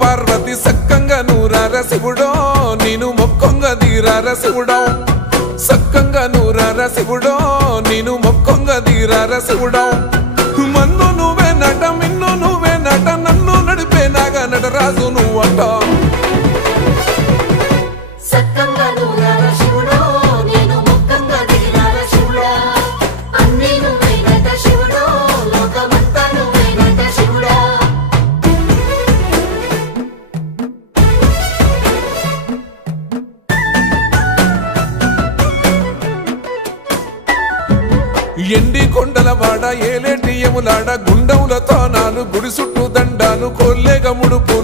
పార్వతి సక్కంగా నూరార శివుడో నేను మొక్కొంగ దీరార శివుడో సక్కంగా నూరార శివుడో నేను మొక్కొంగ దీరార శివుడో మన్ను నువ్వే నట మిన్ను నువ్వే నట నన్ను నడిపే నాగా నటరాజు నువ్వంట ఎండి కొండలవాడ ఏలేటి యములాడ గుండములతో నాలు గుడి చుట్టూ దండాలు కొల్లేగ ముడుపు